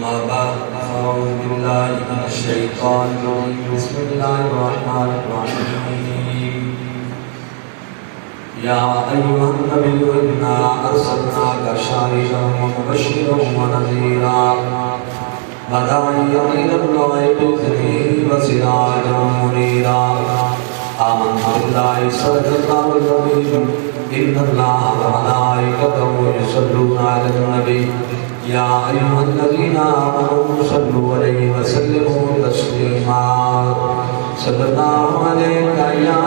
अम्मा बाद अऊज़ु बिल्लाहि मिनश शैतानिर रजीम बिस्मिल्लाहिर रहमानिर रहीम या अय्युहन नबिय्यु इन्ना अर्सलनाका शाहिदन व मुबश्शिरन व नज़ीरा वदाइय्यन इलल्लाहि बिइज़निहि व सिराजन मुनीरा आमन्तु बिल्लाहि सदक़ल्लाहुल अज़ीम इन्नल्लाहा व मलाइकतहु युसल्लूना अलन नबी या अय्युहल्लज़ीना आमनू सल्लु अलैहि व सल्लिमू तस्लीमा सल्लल्लाहु अलैका या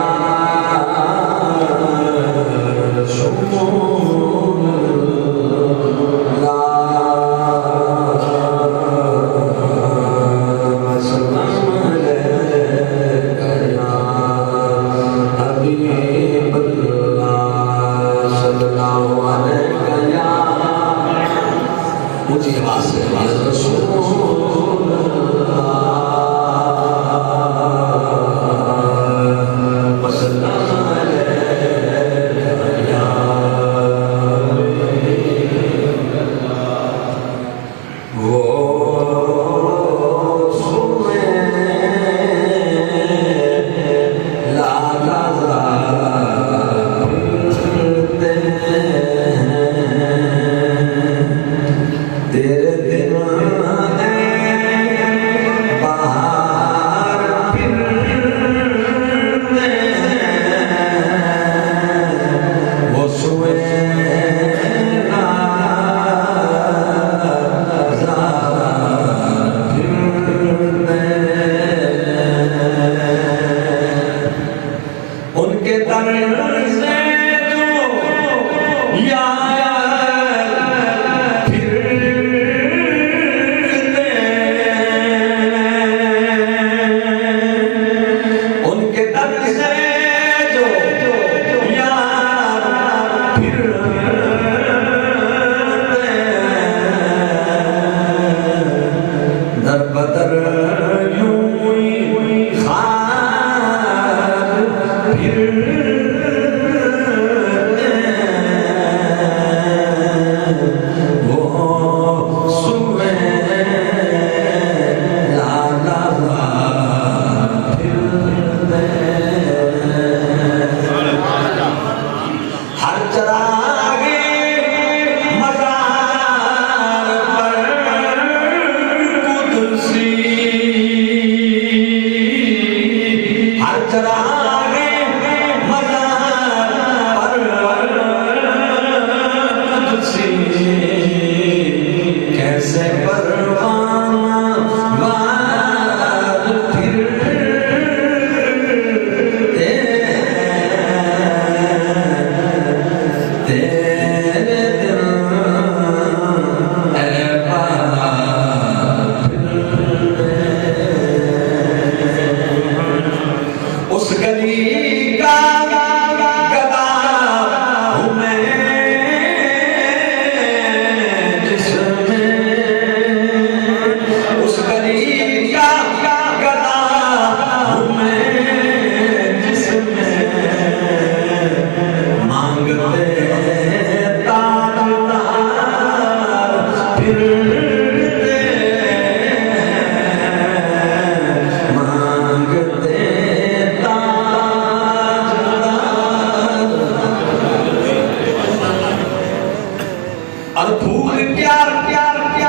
भूल क्या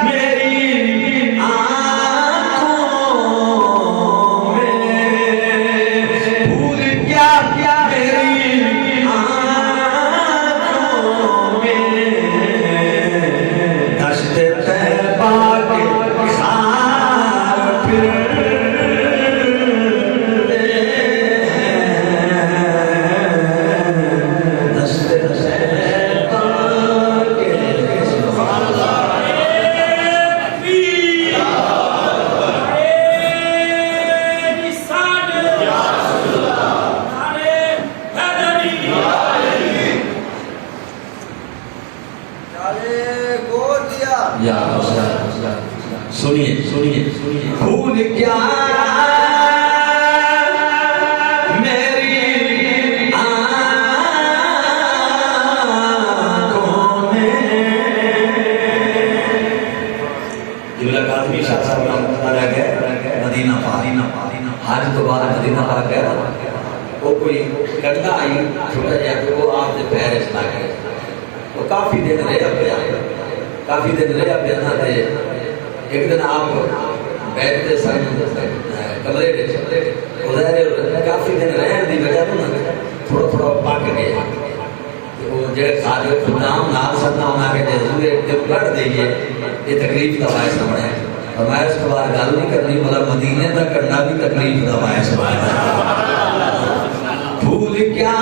मेरी आँखों में। ये मुलाकात हज तो बाद मदीना पाक गया वो कोई कंधा आई छोटा जहा तो वो आपके पैर च लग गया वो काफ़ी दिन रहा पाया एक दिन आप बैठते सन कमरे काफ़ी दिन रहने की वजह तो थोड़ा थोड़ा पक गया जो खाद खुदाम नाल सदना उन्होंने जरूर कट देइए ये तकलीफ का बायस बने और मैं उसके बाद गल नहीं करनी मतलब मदीने का करना भी तकलीफ का बायस बना भूल क्या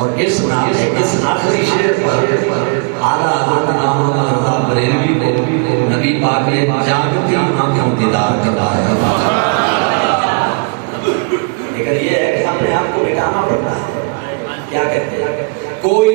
और इस आखिरी शेर पर आला हज़रत बरेलवी को नबी पाक ने जागती आंखों दीदार करवाया। लेकिन ये है कि अपने आप को मिटाना पड़ता है। क्या कहते हैं कोई